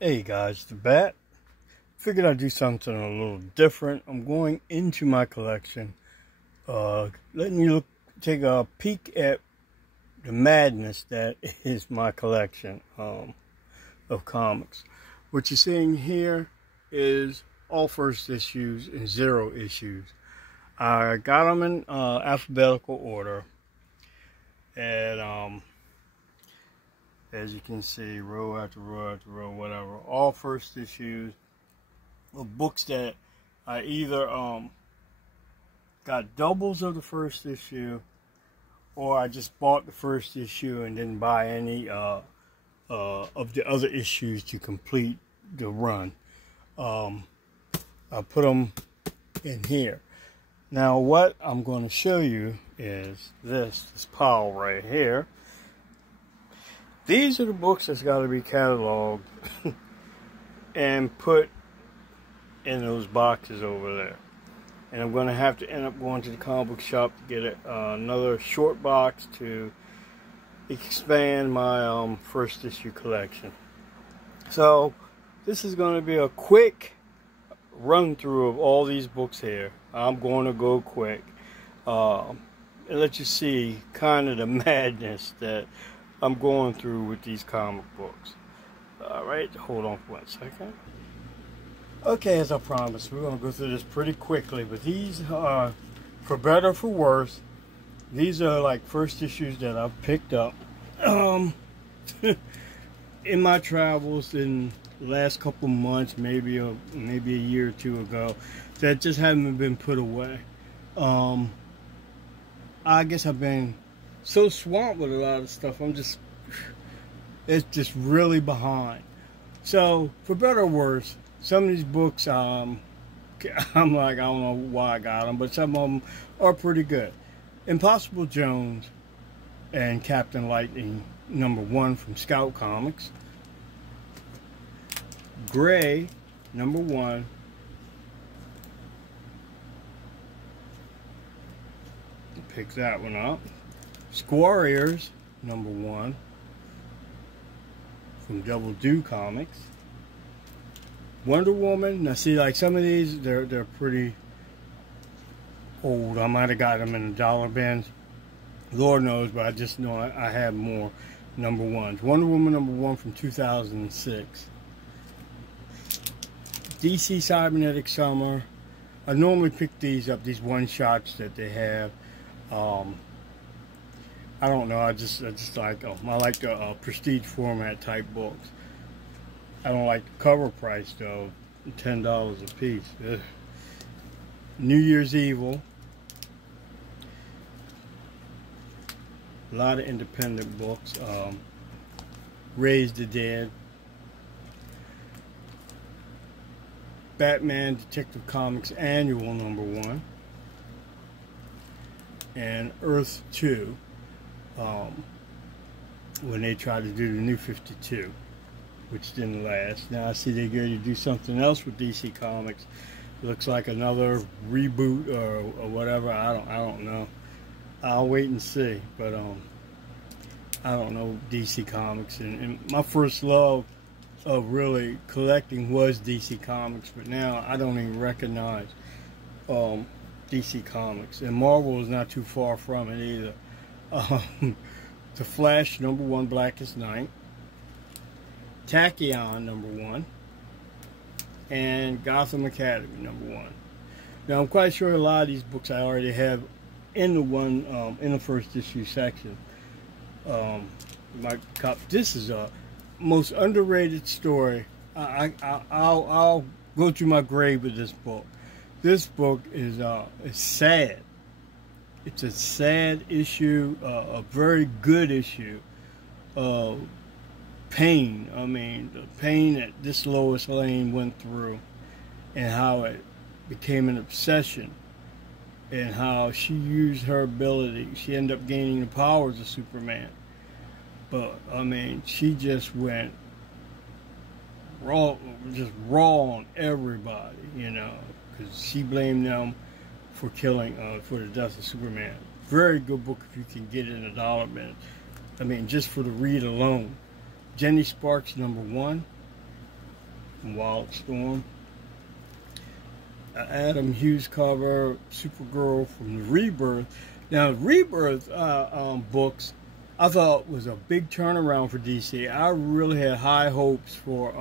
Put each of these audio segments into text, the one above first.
Hey guys, the Bat. Figured I'd do something a little different. I'm going into my collection, letting you take a peek at the madness that is my collection of comics. What you're seeing here is all first issues and zero issues. I got them in alphabetical order, and as you can see, row after row after row, whatever, all first issues of books that I either got doubles of the first issue, or I just bought the first issue and didn't buy any of the other issues to complete the run. I put them in here. Now what I'm going to show you is this pile right here. These are the books that's got to be cataloged and put in those boxes over there. And I'm going to have to end up going to the comic book shop to get another short box to expand my first issue collection. So this is going to be a quick run through of all these books here. I'm going to go quick and let you see kind of the madness that I'm going through with these comic books. Alright, hold on for 1 second. Okay, as I promised, we're going to go through this pretty quickly, but these are, for better or for worse, these are like first issues that I've picked up in my travels in the last couple months, maybe a year or two ago, that just haven't been put away. I guess I've been so swamped with a lot of stuff, it's just really behind. So, for better or worse, some of these books, I'm like, I don't know why I got them, but some of them are pretty good. Impossible Jones and Captain Lightning #1 from Scout Comics. Gray #1. Pick that one up. Squarriors #1 from Double Do Comics. Wonder Woman. Now see, like some of these, they're pretty old. I might have got them in the dollar bins. Lord knows, but I just know I have more #1s. Wonder Woman #1 from 2006. DC Cybernetic Summer. I normally pick these up, these one shots that they have. I don't know. I just like them. I like the prestige format type books. I don't like the cover price though. $10 a piece. Ugh. New Year's Evil. A lot of independent books. Raise the Dead. Batman Detective Comics Annual #1. And Earth 2. When they tried to do the New 52, which didn't last. Now I see they're going to do something else with DC Comics. It looks like another reboot or whatever. I don't know. I'll wait and see. But I don't know DC Comics, and my first love of really collecting was DC Comics, but now I don't even recognize DC Comics, and Marvel is not too far from it either. The Flash #1 Blackest Night, Tachyon #1, and Gotham Academy #1. Now I'm quite sure a lot of these books I already have in the first issue section. This is a most underrated story. I'll go through my grave with this book. This book is sad. It's a sad issue, a very good issue of pain. I mean, the pain that this Lois Lane went through, and how it became an obsession, and how she used her ability. She ended up gaining the powers of Superman. But, I mean, she just went raw on everybody, you know, because she blamed them for killing, for the death of Superman. Very good book if you can get it in a dollar bin. I mean, just for the read alone. Jenny Sparks #1. from Wildstorm. Adam Hughes cover, Supergirl from the Rebirth. Now, Rebirth books, I thought was a big turnaround for DC. I really had high hopes for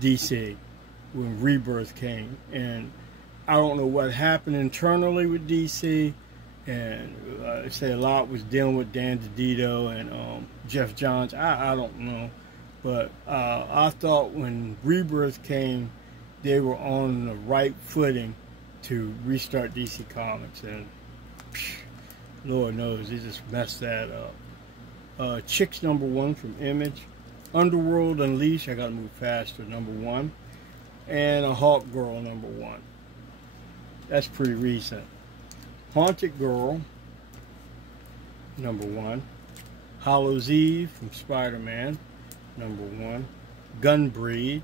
DC when Rebirth came, and I don't know what happened internally with DC, and I say a lot was dealing with Dan DiDio and Jeff Johns. I don't know, but I thought when Rebirth came, they were on the right footing to restart DC Comics, and Lord knows they just messed that up. Chicks #1 from Image, Underworld Unleashed, I gotta move faster, #1, and a Hawk Girl #1. That's pretty recent. Haunted Girl #1, Hollow's Eve from Spider-Man #1, Gunbreed,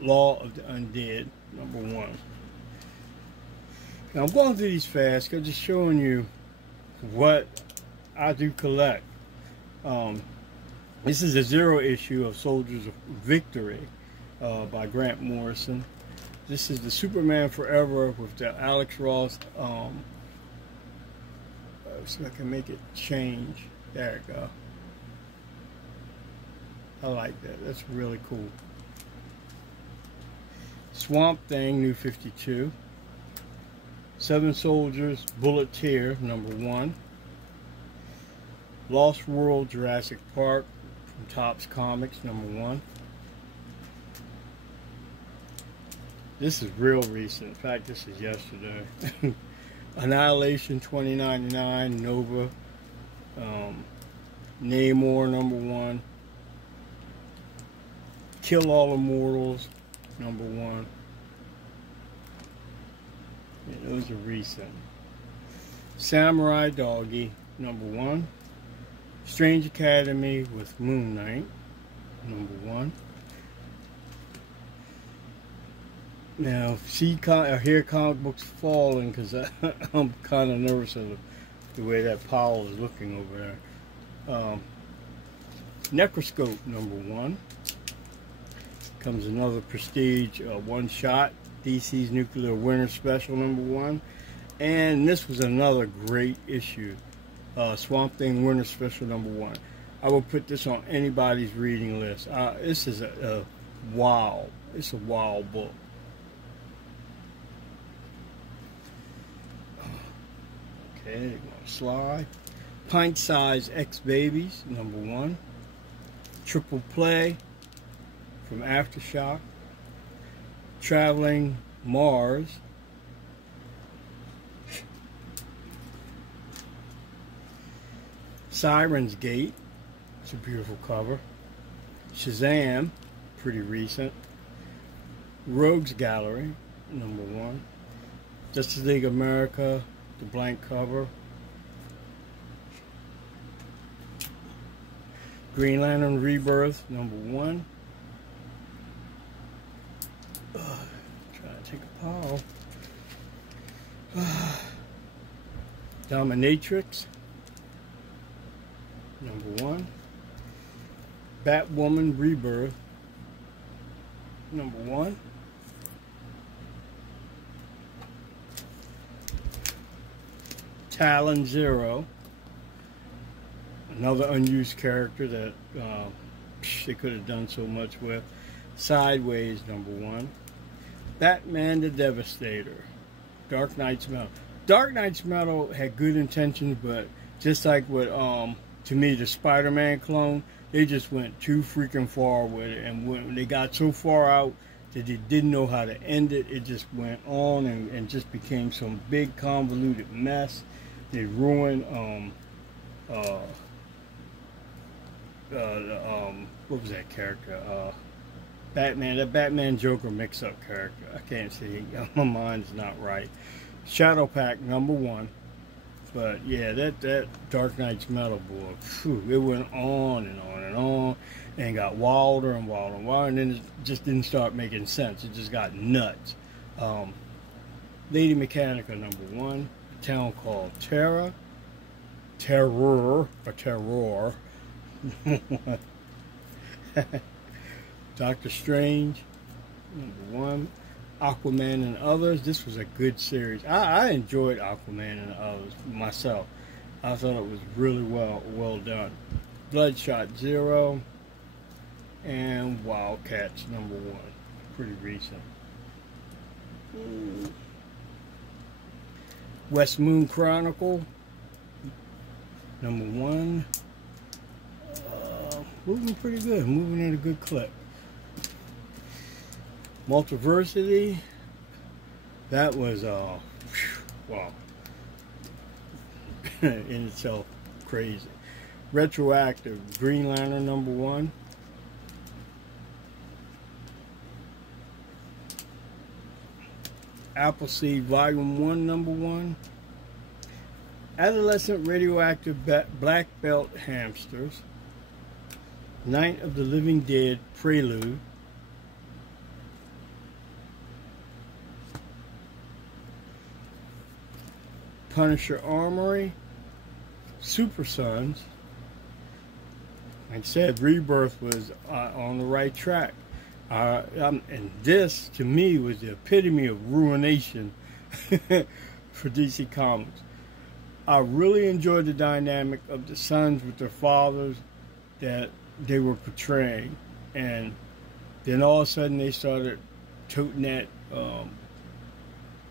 Law of the Undead #1. Now I'm going through these fast. I'm just showing you what I do collect. This is a 0 issue of Soldiers of Victory by Grant Morrison. This is the Superman Forever with the Alex Ross. So I can make it change. There we go. I like that. That's really cool. Swamp Thing, New 52. Seven Soldiers, Bullet Tear, #1. Lost World, Jurassic Park from Topps Comics, #1. This is real recent. In fact, this is yesterday. Annihilation 2099, Nova. Namor #1. Kill All Immortals #1. Yeah, those are recent. Samurai Doggy #1. Strange Academy with Moon Knight #1. Now, I hear comic books falling because I'm kind of nervous of the way that pile is looking over there. Necroscope #1. Comes another Prestige one-shot, DC's Nuclear Winter Special #1. And this was another great issue, Swamp Thing Winter Special #1. I will put this on anybody's reading list. This is a wow. It's a wow book. Okay, they're going to slide. Pint Size X Babies #1. Triple Play from Aftershock. Traveling Mars. Siren's Gate. It's a beautiful cover. Shazam, pretty recent. Rogues Gallery #1. Justice League America, the blank cover. Green Lantern Rebirth #1. Try to take a pause. Dominatrix #1. Batwoman Rebirth #1. Talon Zero, another unused character that they could have done so much with. Sideways #1. Batman the Devastator, Dark Knight's Metal. Dark Knight's Metal had good intentions, but just like with to me the Spider-Man clone, they just went too freaking far with it, and when they got so far out that they didn't know how to end it, it just went on and just became some big convoluted mess. They ruined what was that character? Batman, that Batman Joker mix-up character. I can't see. My mind's not right. Shadow Pack #1. But yeah, that Dark Knight's Metal book, phew, it went on and on and on, and got wilder and wilder and wilder, and then it just didn't start making sense. It just got nuts. Lady Mechanica #1. A Town Called Terror. Terror. Doctor Strange, number 1. Aquaman and Others. This was a good series. I enjoyed Aquaman and Others myself. I thought it was really well done. Bloodshot Zero and Wildcats number 1. Pretty recent. West Moon Chronicle number 1. Moving pretty good. Moving at a good clip. Multiversity. That was wow. In itself crazy. Retroactive. Green Lantern number 1. Appleseed Volume 1 number 1. Adolescent Radioactive Black Belt Hamsters. Night of the Living Dead Prelude. Punisher Armory. Super Sons. Like I said, Rebirth was on the right track. And this, to me, was the epitome of ruination for DC Comics. I really enjoyed the dynamic of the sons with their fathers that they were portraying. And then all of a sudden they started toting that,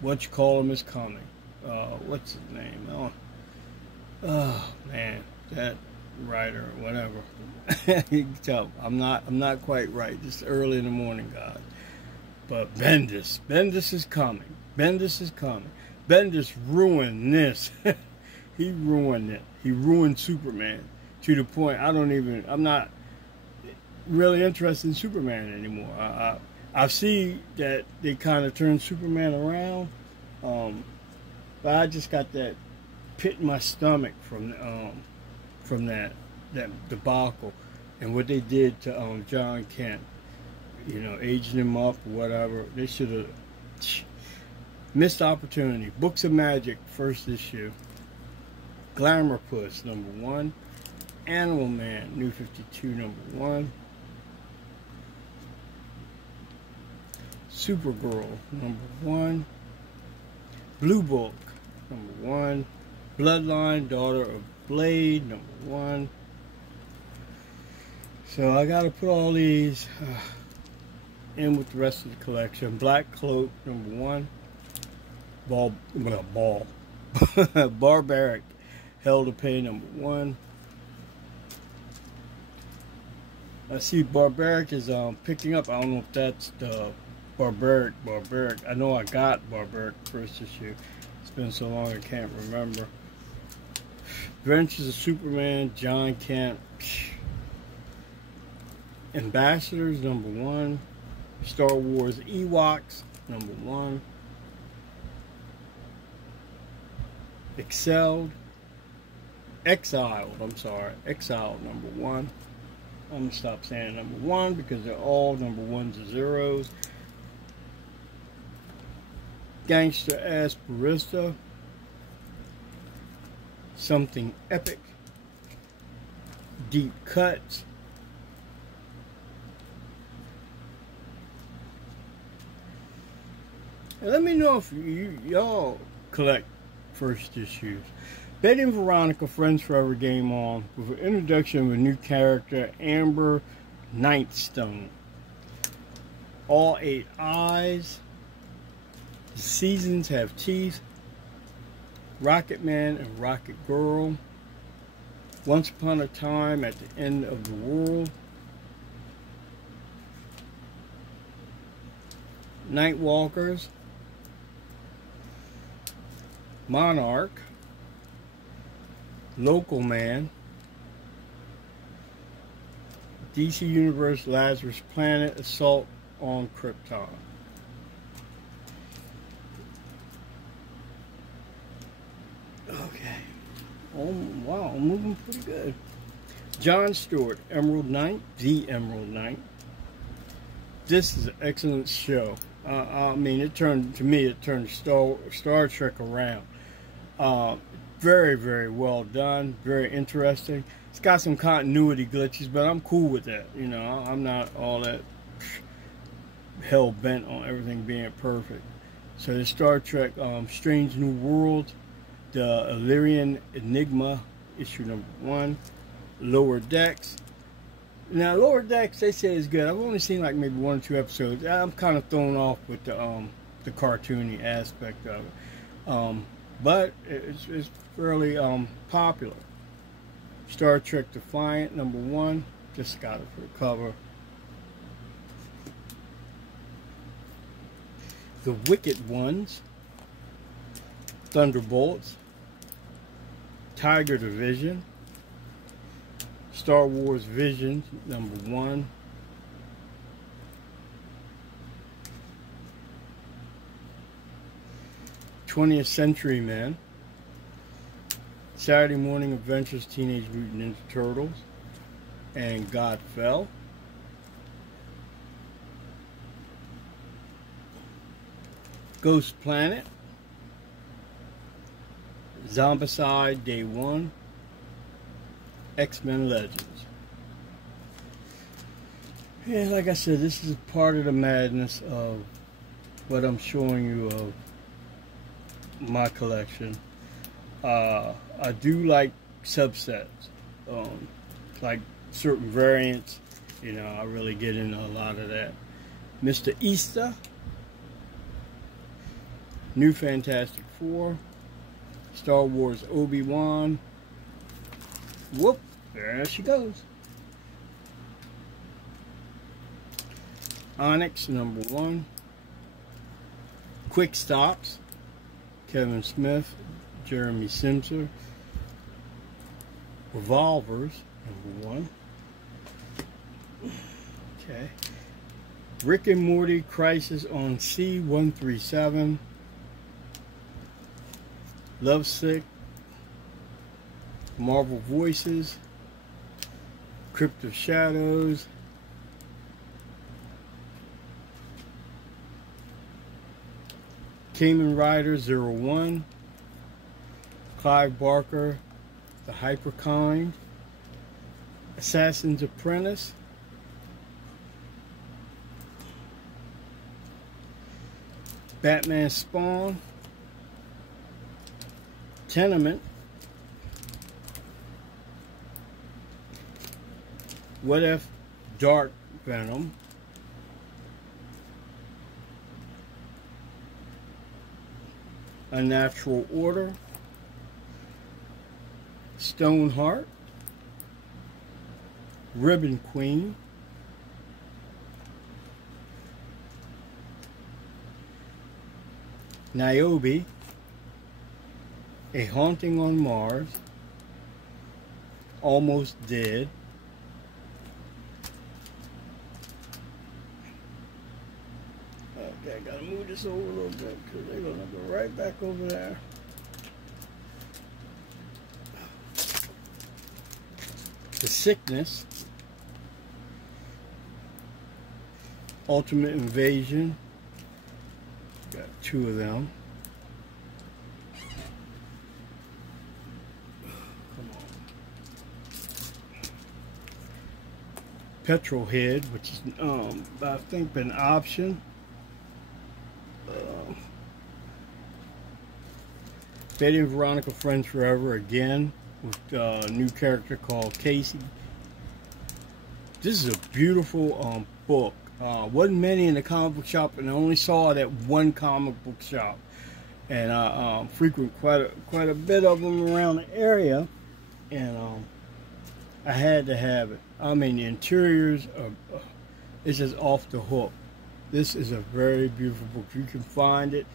what you call him is coming. What's his name? Oh man, that writer, whatever. You can tell I'm not quite right. It's early in the morning, guys. But Bendis is coming. Bendis is coming. Bendis ruined this. He ruined it. He ruined Superman to the point I'm not really interested in Superman anymore. I see that they kind of turned Superman around, but I just got that pit in my stomach from that debacle and what they did to John Kent. You know, aging him up or whatever. They should have missed opportunity. Books of Magic, first issue. Glamour Puss, number 1. Animal Man, New 52, number 1. Supergirl, number 1. Blue Book, number 1. Bloodline, Daughter of Blade, number 1. So I got to put all these in with the rest of the collection. Black Cloak, number 1. Barbaric, Hell to Pay, number 1. I see Barbaric is picking up. I don't know if that's the Barbaric. I know I got Barbaric first issue. It's been so long I can't remember. Adventures of Superman, John Kent. Ambassadors, number 1. Star Wars Ewoks, number 1. Exiled, number 1. I'm going to stop saying number 1 because they're all number 1s and 0s. Gangster Ass Barista. Something Epic. Deep Cuts. And let me know if y'all collect first issues. Betty and Veronica Friends Forever game on with an introduction of a new character, Amber Nightstone. All 8 eyes. The seasons have teeth. Rocket Man and Rocket Girl. Once Upon a Time at the End of the World. Nightwalkers. Monarch. Local Man. DC Universe Lazarus Planet Assault on Krypton. Okay. Oh, wow, I'm moving pretty good. John Stewart, Emerald Knight, The Emerald Knight. This is an excellent show. I mean, it turned Star Trek around. Very, very well done. Very interesting. It's got some continuity glitches, but I'm cool with that. You know, I'm not all that hell bent on everything being perfect. So the Star Trek Strange New World, the Illyrian Enigma, issue #1, Lower Decks. Now Lower Decks, they say is good. I've only seen like maybe 1 or 2 episodes. I'm kind of thrown off with the cartoony aspect of it, but it's fairly popular. Star Trek Defiant #1, just got it for the cover. The Wicked Ones, Thunderbolts, Tiger Division, Star Wars Visions #1, #20th Century Men, Saturday Morning Adventures Teenage Mutant Ninja Turtles, and God Fell. Ghost Planet, Zombicide Day 1, X-Men Legends. Yeah, like I said, this is part of the madness of what I'm showing you of my collection. I do like subsets, like certain variants. You know, I really get into a lot of that. Mr. Easter, New Fantastic Four, Star Wars Obi-Wan. Whoop, there she goes. Onyx #1, Quick Stops, Kevin Smith, Jeremy Simpson, Revolvers #1. Okay. Rick and Morty Crisis on C-137, Lovesick, Marvel Voices, Crypt of Shadows, Kamen Rider 01, Clive Barker, The Hyperkind, Assassin's Apprentice, Batman Spawn, Tenement, What If Dark Venom, Unnatural Order, Stoneheart, Ribbon Queen, Niobe, A Haunting on Mars, Almost Dead, okay, I gotta move this over a little bit because they're gonna go right back over there. The Sickness, Ultimate Invasion, got 2 of them. Come on. Petrolhead, which is I think been option. Betty and Veronica Friends Forever again with a new character called Casey. This is a beautiful book. Wasn't many in the comic book shop, and I only saw it at one comic book shop. And I frequent quite a bit of them around the area, and I had to have it. I mean, the interiors are it's just off the hook. This is a very beautiful book. If you can find it,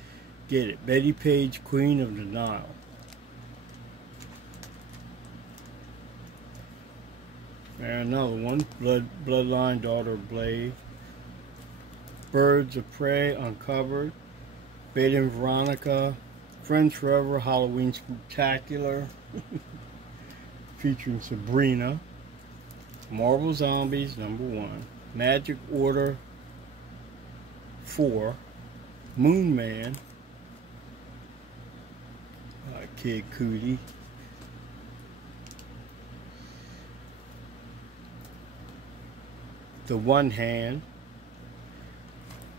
get it. Betty Page, Queen of the Nile. And another one, Bloodline, Daughter of Blade. Birds of Prey, Uncovered. Betty and Veronica, Friends Forever, Halloween Spooktacular. Featuring Sabrina. Marvel Zombies, #1. Magic Order 4. Moon Man. Kid Cudi. The One Hand,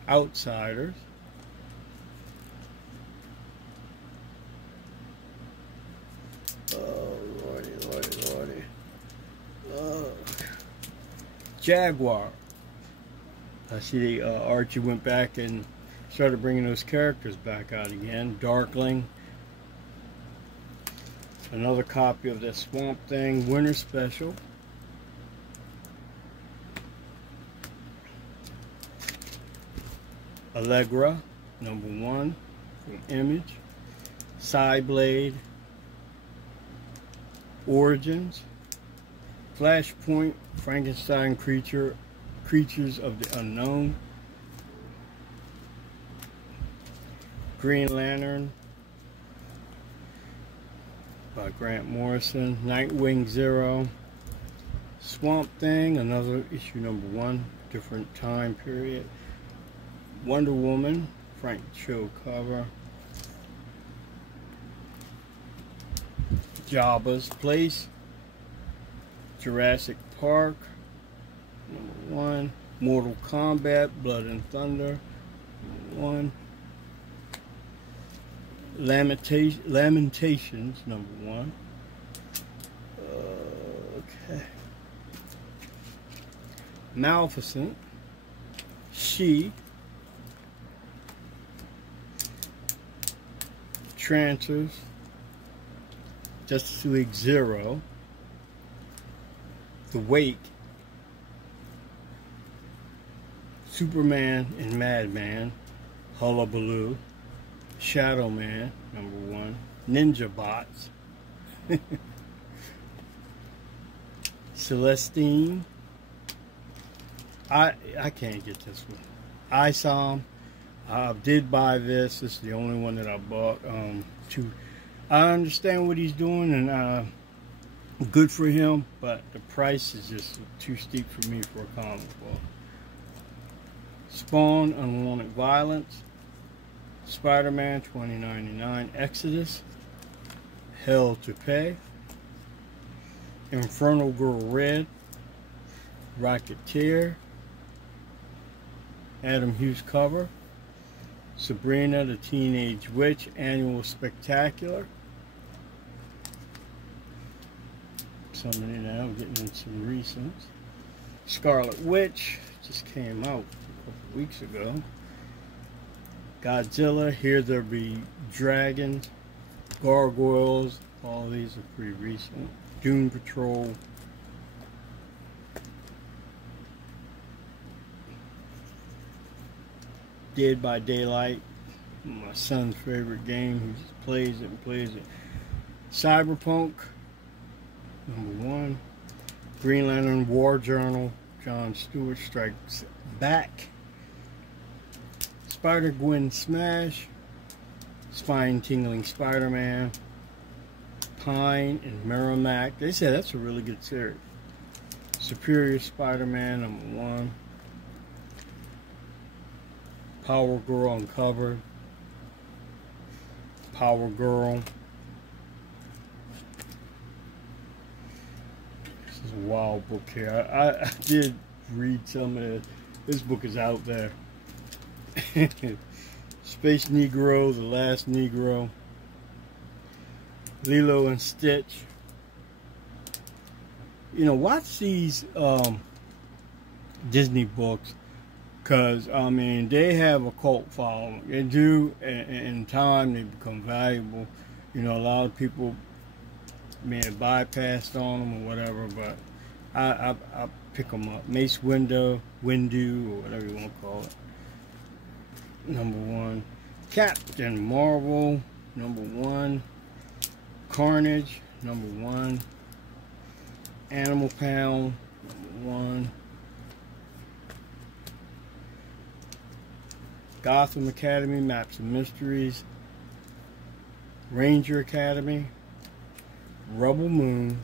Outsiders. Oh, lordy, lordy, lordy. Oh. Jaguar. I see Archie went back and started bringing those characters back out again. Darkling. Another copy of that Swamp Thing Winter Special. Allegra, #1 from Image. Psyblade. Origins. Flashpoint, Frankenstein Creatures of the Unknown. Green Lantern by Grant Morrison. Nightwing 0. Swamp Thing, another issue #1, different time period. Wonder Woman, Frank Cho cover. Jabba's Place. Jurassic Park, #1. Mortal Kombat, Blood and Thunder, #1. Lamentations, #1. Okay. Maleficent, She, Trancers, Justice League 0, The Wake, Superman and Madman, Hullabaloo, Shadow Man, #1, Ninja Bots, Celestine. I can't get this one. ISOM. I did buy this. This is the only one that I bought. I understand what he's doing, and good for him, but the price is just too steep for me for a comic book. Spawn, Unwanted Violence. Spider-Man, $20.99. Exodus, Hell to Pay. Infernal Girl Red. Rocketeer, Adam Hughes cover. Sabrina the Teenage Witch Annual Spectacular. Somebody now getting in some recents. Scarlet Witch just came out a couple weeks ago. Godzilla, Here There Be Dragons, Gargoyles, all these are pretty recent. Doom Patrol. Dead by Daylight, my son's favorite game. He just plays it and plays it. Cyberpunk, #1. Green Lantern War Journal, John Stewart Strikes Back. Spider-Gwen Smash, Spine-Tingling Spider-Man, Pine and Merrimack. They say that's a really good series. Superior Spider-Man, #1. Power Girl Uncovered. Power Girl. This is a wild book here. I did read some of it. This book is out there. Space Negro, The Last Negro. Lilo and Stitch. You know, watch these Disney books. Because, I mean, they have a cult following. They do, and in time, they become valuable. You know, a lot of people may have bypassed on them or whatever, but I pick them up. Mace Windu, or whatever you want to call it. #1. Captain Marvel, #1. Carnage, #1. Animal Pound, #1. Gotham Academy, Maps and Mysteries. Ranger Academy. Rebel Moon.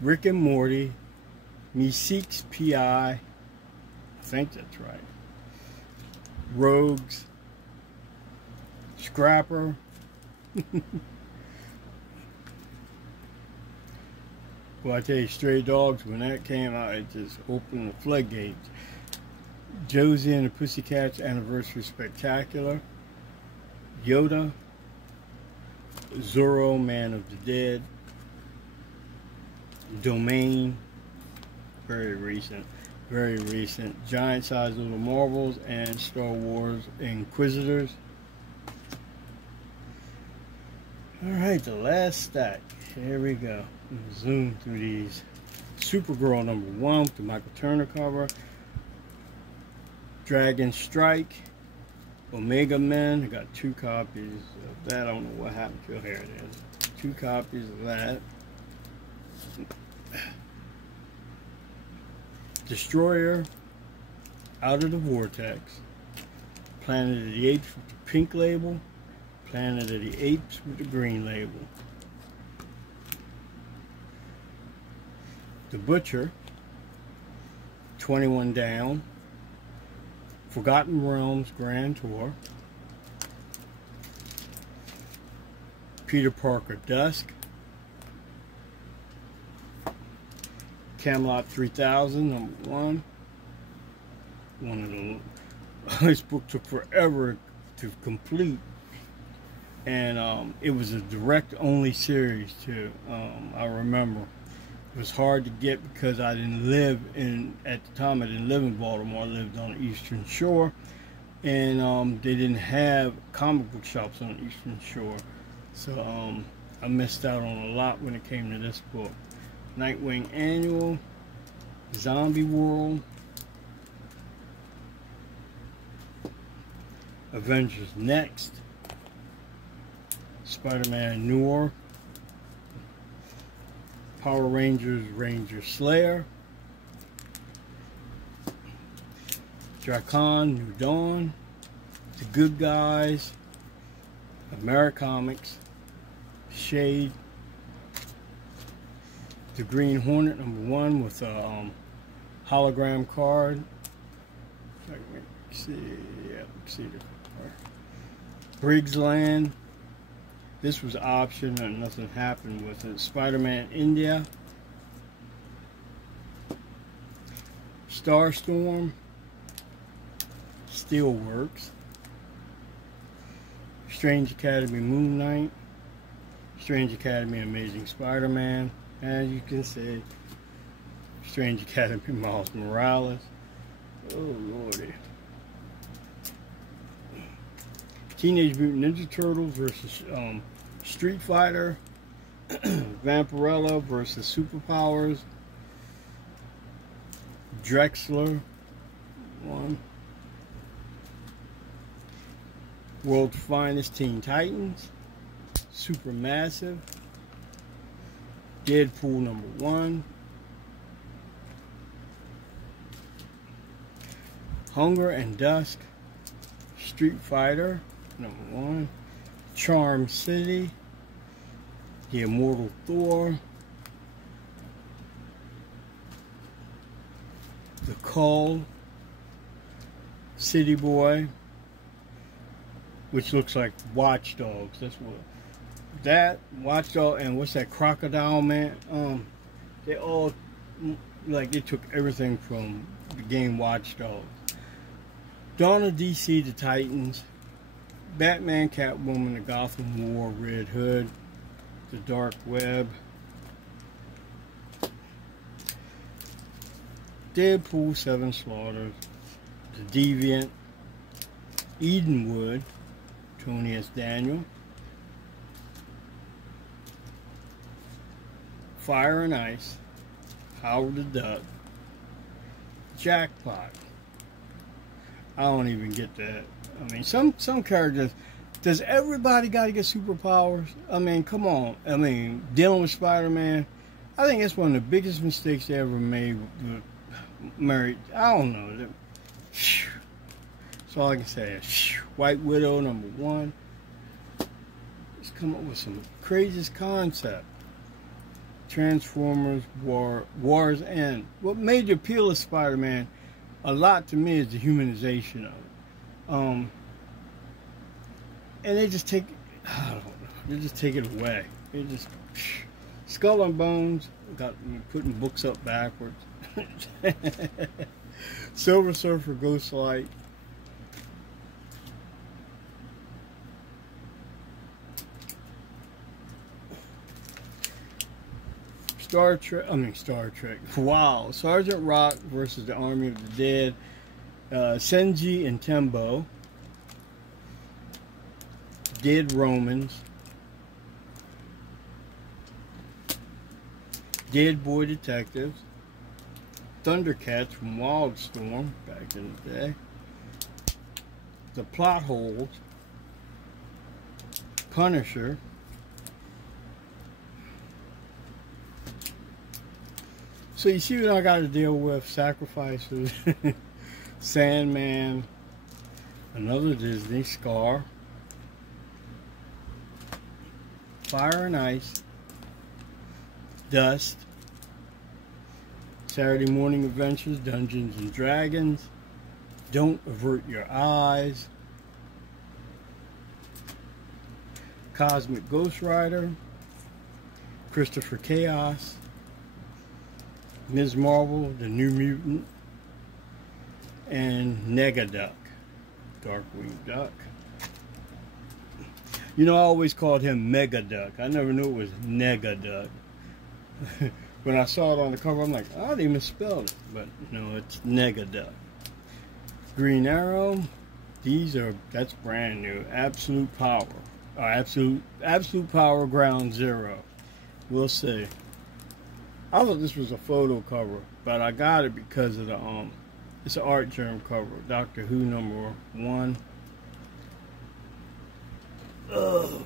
Rick and Morty. Meeseeks P.I. I think that's right. Rogues. Scrapper. Well, I tell you, Stray Dogs, when that came out, it just opened the floodgates. Josie and the Pussycats Anniversary Spectacular. Yoda. Zorro, Man of the Dead. Domain. Very recent. Very recent. Giant Size Little Marvels and Star Wars Inquisitors. Alright, the last stack. Here we go. Zoom through these. Supergirl #1 with the Michael Turner cover. Dragon Strike. Omega Men. I got 2 copies of that. I don't know what happened to it. Here it is. 2 copies of that. Destroyer. Out of the Vortex. Planet of the Apes with the pink label. Planet of the Apes with the green label. The Butcher. 21 Down. Forgotten Realms Grand Tour. Peter Parker Dusk. Camelot 3000 #1. One of the this book took forever to complete, and it was a direct only series too. I remember it was hard to get because I didn't live in, at the time I didn't live in Baltimore. I lived on the Eastern Shore, and they didn't have comic book shops on the Eastern Shore, so I missed out on a lot when it came to this book. Nightwing Annual, Zombie World, Avengers Next, Spider-Man Noir, Power Rangers Ranger Slayer, Drakon New Dawn, The Good Guys, Americomics, Shade, the Green Hornet #1 with a hologram card. See the card. Briggs Land. This was option and nothing happened with it. Spider-Man India. Starstorm. Steelworks. Strange Academy Moon Knight. Strange Academy Amazing Spider-Man. As you can see, Strange Academy Miles Morales. Oh lordy. Teenage Mutant Ninja Turtles versus Street Fighter. Vampirella versus Superpowers. Drexler 1. World's Finest Teen Titans. Supermassive. Deadpool #1. Hunger and Dusk. Street Fighter #1. Charm City. The Immortal Thor. The Cull. City Boy. Which looks like Watch Dogs. That's what. That, Watchdog, and what's that, Crocodile Man? They all, like, they took everything from the game Watch Dogs. Dawn of DC, the Titans. Batman, Catwoman, the Gotham War, Red Hood. The Dark Web. Deadpool, 7 Slaughters. The Deviant. Edenwood, Tony S. Daniel. Fire and Ice, Howard the Duck, Jackpot. I don't even get that. I mean, some characters. Does everybody got to get superpowers? I mean, come on. I mean, dealing with Spider-Man, I think that's one of the biggest mistakes they ever made with Mary. I don't know. That's all I can say. White Widow #1. Just come up with some craziest concept. Transformers, War's End. What made the appeal of Spider-Man a lot to me is the humanization of it. And they just take, I don't know, they just take it away. They just Skull and Bones, got me putting books up backwards. Silver Surfer, Ghostlight. Star Trek. Wow. Sergeant Rock versus the Army of the Dead. Senji and Tembo. Dead Romans. Dead Boy Detectives. Thundercats from Wildstorm back in the day. The Plot Holes. Punisher. So you see what I got to deal with: Sacrifices, Sandman, another Disney, Scar, Fire and Ice, Dust, Saturday Morning Adventures, Dungeons and Dragons, Don't Avert Your Eyes, Cosmic Ghost Rider, Christopher Chaos, Ms. Marvel, the New Mutant, and Negaduck, Darkwing Duck. You know, I always called him Megaduck. I never knew it was Negaduck. When I saw it on the cover, I'm like, oh, they misspelled it. But no, it's Negaduck. Green Arrow, that's brand new. Absolute Power. Absolute Power Ground Zero. We'll see. I thought this was a photo cover, but I got it because of the it's an Art Germ cover, Doctor Who #1. Oh,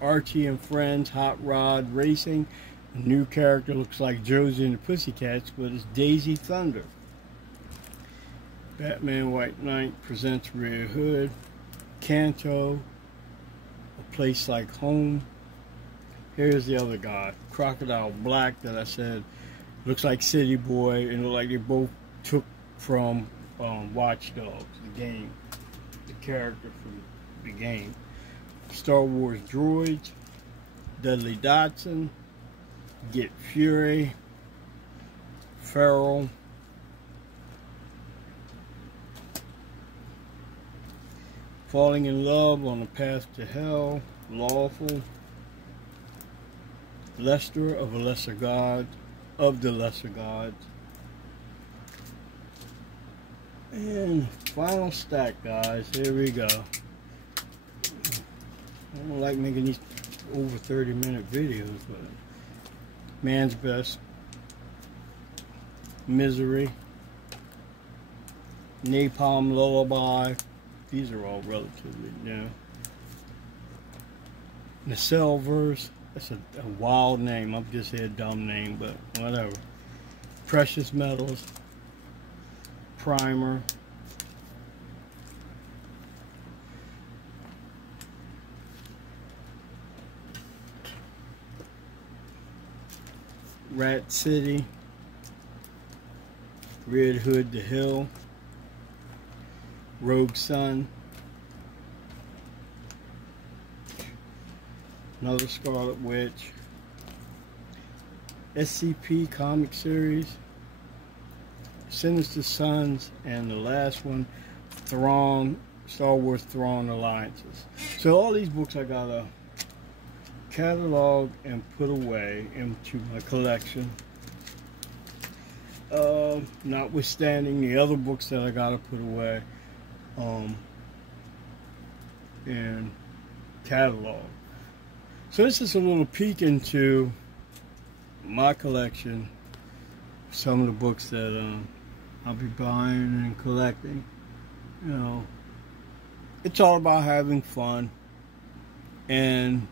Archie and Friends, Hot Rod Racing. A new character looks like Josie and the Pussycats, but it's Daisy Thunder. Batman White Knight presents Red Hood. Kanto, A Place Like Home. Here's the other guy, Crocodile Black, that I said looks like City Boy, and look like they both took from Watch Dogs, the game, the character from the game. Star Wars Droids, Dudley Dotson, Get Fury, Feral, Falling in Love on the Path to Hell, Lawful, Lester of the Lesser Gods, and final stack, guys. Here we go. I don't like making these over 30-minute videos, but Man's Best, Misery, Napalm Lullaby. These are all relatively new. Nacelleverse. That's a wild name. I've just said a dumb name, but whatever. Precious Metals. Primer. Rat City. Red Hood the Hill. Rogue Sun. Another Scarlet Witch. SCP comic series. Sinister Sons, and the last one, Thrawn, Star Wars Thrawn Alliances. So all these books I gotta catalog and put away into my collection. Notwithstanding the other books that I gotta put away and catalog. So this is a little peek into my collection, some of the books that I'll be buying and collecting. You know, it's all about having fun, and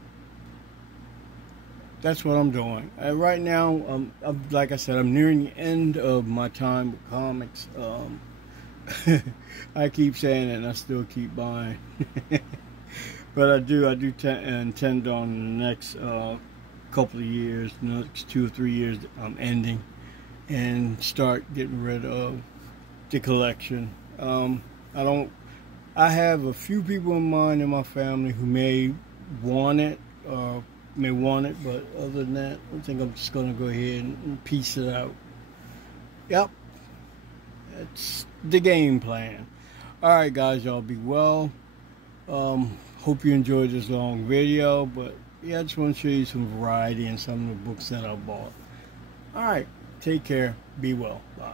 that's what I'm doing. Right now, like I said, I'm nearing the end of my time with comics. I keep saying it, and I still keep buying. But I do intend on the next couple of years, the next 2 or 3 years, I'm ending and start getting rid of the collection. I have a few people in mind in my family who may want it, may want it, but other than that, I think I'm just gonna go ahead and piece it out. Yep, that's the game plan. All right, guys, y'all be well. Hope you enjoyed this long video, but yeah, I just want to show you some variety in some of the books that I bought. All right, take care, be well, bye.